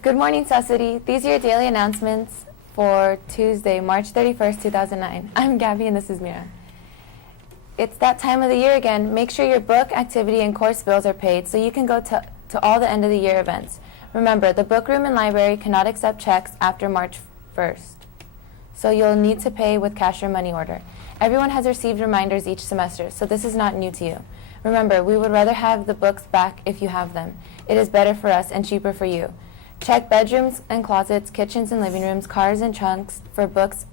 Good morning, South City. These are your daily announcements for Tuesday, March 31st, 2009. I'm Gabby and this is Mira. It's that time of the year again. Make sure your book, activity, and course bills are paid so you can go to all the end of the year events. Remember, the book room and library cannot accept checks after March 1st, so you'll need to pay with cash or money order. Everyone has received reminders each semester, so this is not new to you. Remember, we would rather have the books back if you have them. It is better for us and cheaper for you. Check bedrooms and closets, kitchens and living rooms, cars and trunks for books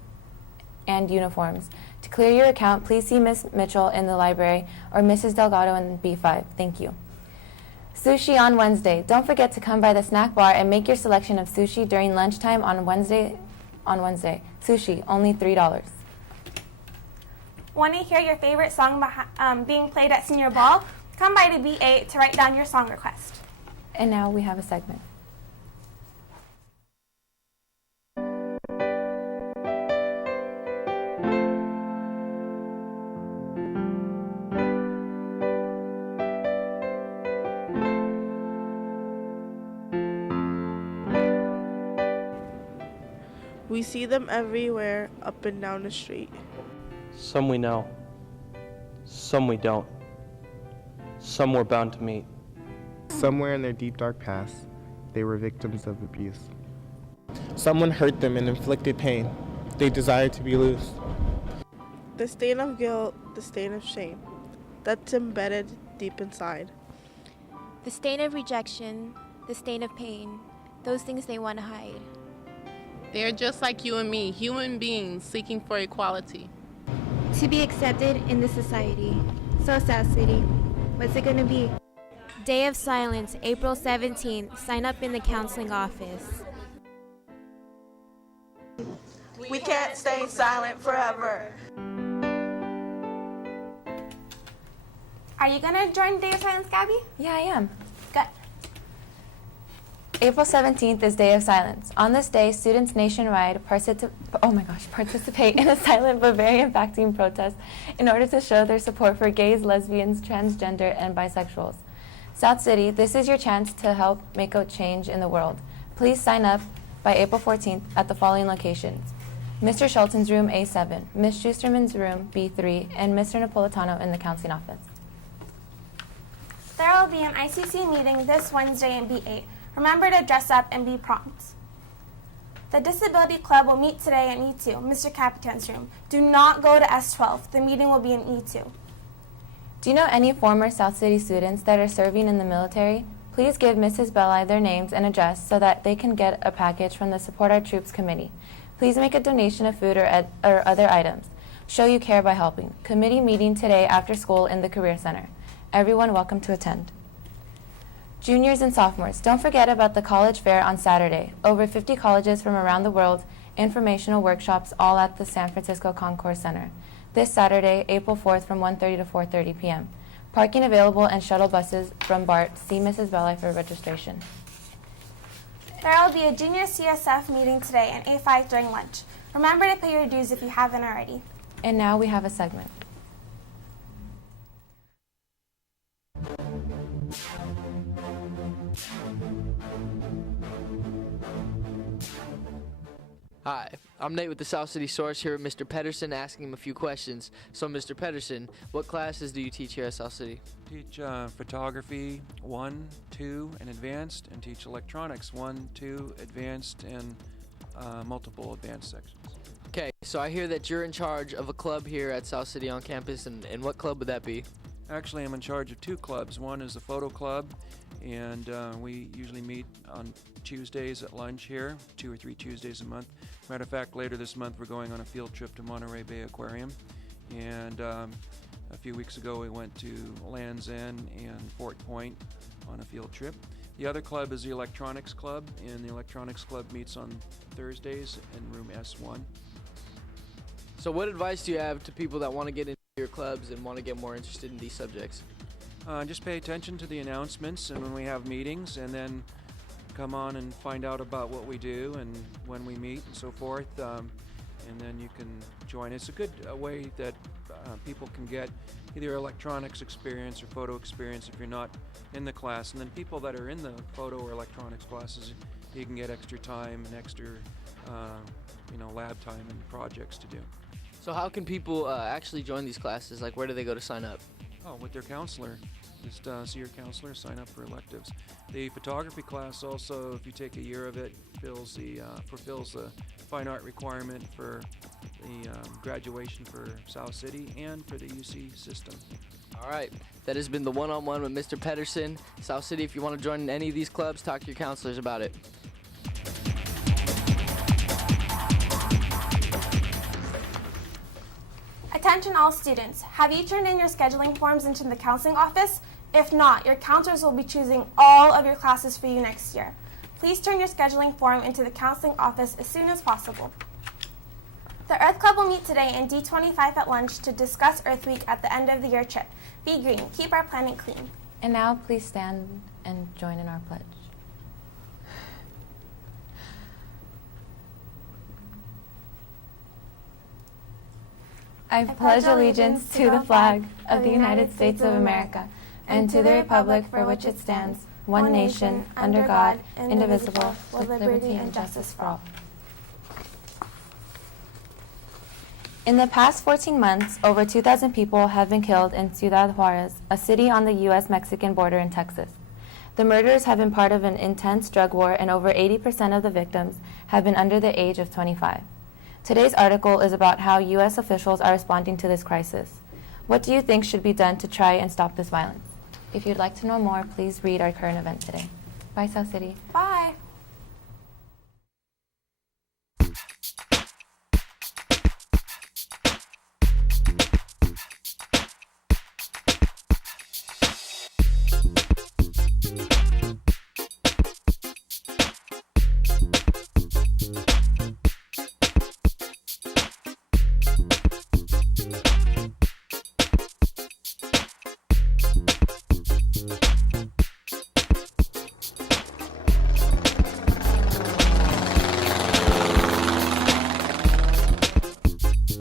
and uniforms. To clear your account, please see Ms. Mitchell in the library or Mrs. Delgado in B5. Thank you. Sushi on Wednesday. Don't forget to come by the snack bar and make your selection of sushi during lunchtime on Wednesday. Sushi, only $3. Want to hear your favorite song being played at Senior Ball? Come by to B8 to write down your song request. And now we have a segment. We see them everywhere, up and down the street. Some we know, some we don't. Some we're bound to meet. Somewhere in their deep dark past, they were victims of abuse. Someone hurt them and inflicted pain. They desired to be loose. The stain of guilt, the stain of shame, that's embedded deep inside. The stain of rejection, the stain of pain, those things they want to hide. They're just like you and me, human beings seeking for equality. To be accepted in the society. So South City, what's it going to be? Day of Silence, April 17th. Sign up in the counseling office. We can't stay silent forever. Are you going to join Day of Silence, Gabby? Yeah, I am. Good. April 17th is Day of Silence. On this day, students nationwide participate in a silent but very impacting protest in order to show their support for gays, lesbians, transgender, and bisexuals. South City, this is your chance to help make a change in the world. Please sign up by April 14th at the following locations: Mr. Schulten's room A7, Ms. Schusterman's room B3, and Mr. Napolitano in the counseling office. There will be an ICC meeting this Wednesday in B8. Remember to dress up and be prompt. The Disability Club will meet today in E2, Mr. Capitan's room. Do not go to S12. The meeting will be in E2. Do you know any former South City students that are serving in the military? Please give Mrs. Belli their names and address so that they can get a package from the Support Our Troops Committee. Please make a donation of food or other items. Show you care by helping. Committee meeting today after school in the Career Center. Everyone welcome to attend. Juniors and sophomores, don't forget about the college fair on Saturday. Over 50 colleges from around the world, informational workshops, all at the San Francisco Concourse Center. This Saturday, April 4th from 1:30 to 4:30 p.m. Parking available and shuttle buses from BART. See Mrs. Belli for registration. There will be a junior CSF meeting today in A5 during lunch. Remember to pay your dues if you haven't already. And now we have a segment. Hi, I'm Nate with the South City Source here with Mr. Pedersen asking him a few questions. So, Mr. Pedersen, what classes do you teach here at South City? Teach photography 1, 2, and advanced, and teach electronics 1, 2, advanced, and multiple advanced sections. Okay, so I hear that you're in charge of a club here at South City on campus, and what club would that be? Actually, I'm in charge of 2 clubs. One is the photo club, and we usually meet on Tuesdays at lunch here, 2 or 3 Tuesdays a month. Matter of fact, later this month we're going on a field trip to Monterey Bay Aquarium, and a few weeks ago we went to Land's End and Fort Point on a field trip. The other club is the Electronics Club, and the Electronics Club meets on Thursdays in room S1. So what advice do you have to people that want to get into your clubs and want to get more interested in these subjects? Just pay attention to the announcements and when we have meetings, and then come on and find out about what we do and when we meet and so forth. And then you can join. It's a good way that people can get either electronics experience or photo experience if you're not in the class. And then people that are in the photo or electronics classes, you can get extra time and extra lab time and projects to do. So how can people actually join these classes? Like, where do they go to sign up? Oh, with their counselor. Just see your counselor, sign up for electives. The photography class also, if you take a year of it, fulfills the fine art requirement for the graduation for South City and for the UC system. All right, that has been the one-on-one with Mr. Pedersen. South City, if you want to join in any of these clubs, talk to your counselors about it. Attention all students, have you turned in your scheduling forms into the counseling office? If not, your counselors will be choosing all of your classes for you next year. Please turn your scheduling form into the counseling office as soon as possible. The Earth Club will meet today in D25 at lunch to discuss Earth Week at the end of the year trip. Be green, keep our planet clean. And now please stand and join in our pledge. I pledge allegiance to the flag of the United States of America and to the republic for which it stands, one nation, under God, indivisible, with liberty and justice for all. In the past 14 months, over 2,000 people have been killed in Ciudad Juarez, a city on the U.S.-Mexican border in Texas. The murders have been part of an intense drug war, and over 80% of the victims have been under the age of 25. Today's article is about how U.S. officials are responding to this crisis. What do you think should be done to try and stop this violence? If you'd like to know more, please read our current event today. Bye, South City. Bye.